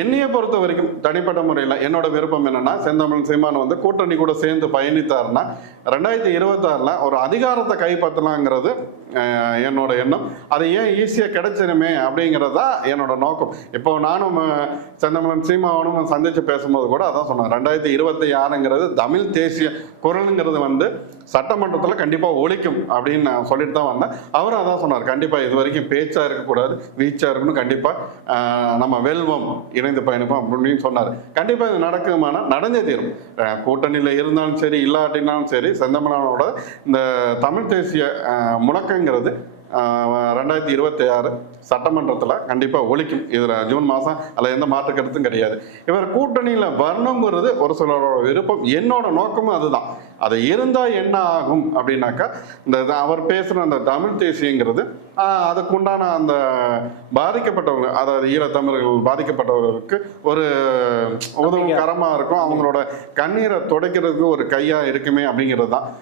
என்னைய பொறுத்த வரைக்கும் தனிப்பட்ட முறையில் என்னோட விருப்பம் என்னன்னா, செந்தமிழன் சீமான் வந்து கூட்டணி கூட சேர்ந்து பயணித்தாருன்னா 2026ல் ஒரு அதிகாரத்தை கைப்பற்றலாங்கிறது என்னோட எண்ணம். அது ஏன் ஈஸியாக கிடைச்சிருமே அப்படிங்கிறது தான் என்னோட நோக்கம். இப்போ நானும் செந்தமிழன் சீமானும் சந்திச்சு பேசும்போது கூட அதான் சொன்னேன். 2026ங்கிறது தமிழ் தேசிய குரலுங்கிறது வந்து சட்டமன்றத்தில் கண்டிப்பாக ஒழிக்கும் அப்படின்னு நான் சொல்லிட்டு தான் வந்தேன். அவரும் அதான் சொன்னார். கண்டிப்பாக இது வரைக்கும் பேச்சாக இருக்கக்கூடாது, வீச்சாக இருக்கணும், கண்டிப்பாக நம்ம வெல்வோம், இணைந்து பயணிப்போம் அப்படின்னு சொன்னார். கண்டிப்பாக இது நடக்குமானா நடந்தே தீரும். கூட்டணியில் இருந்தாலும் சரி, இல்லாட்டினாலும் சரி, செந்தமிழனோட இந்த தமிழ் தேசிய முழக்கங்கிறது 2026 சட்டமன்றத்தில் கண்டிப்பாக ஒழிக்கும். இதில் ஜூன் மாதம் அதில் எந்த மாற்று கருத்தும் கிடையாது. இவர் கூட்டணியில் வரணுங்கிறது ஒரு சிலரோட விருப்பம். என்னோட நோக்கமும் அதுதான். அது இருந்தால் என்ன ஆகும் அப்படின்னாக்கா, இந்த அவர் பேசுகிற அந்த தமிழ் தேசியங்கிறது அதுக்குண்டான அந்த பாதிக்கப்பட்டவங்க, அதாவது ஈழத்தமிழர்கள் பாதிக்கப்பட்டவர்களுக்கு ஒரு உதவும் கரமாக இருக்கும். அவங்களோட கண்ணீரை துடைக்கிறதுக்கு ஒரு கையாக இருக்குமே அப்படிங்கிறது தான்.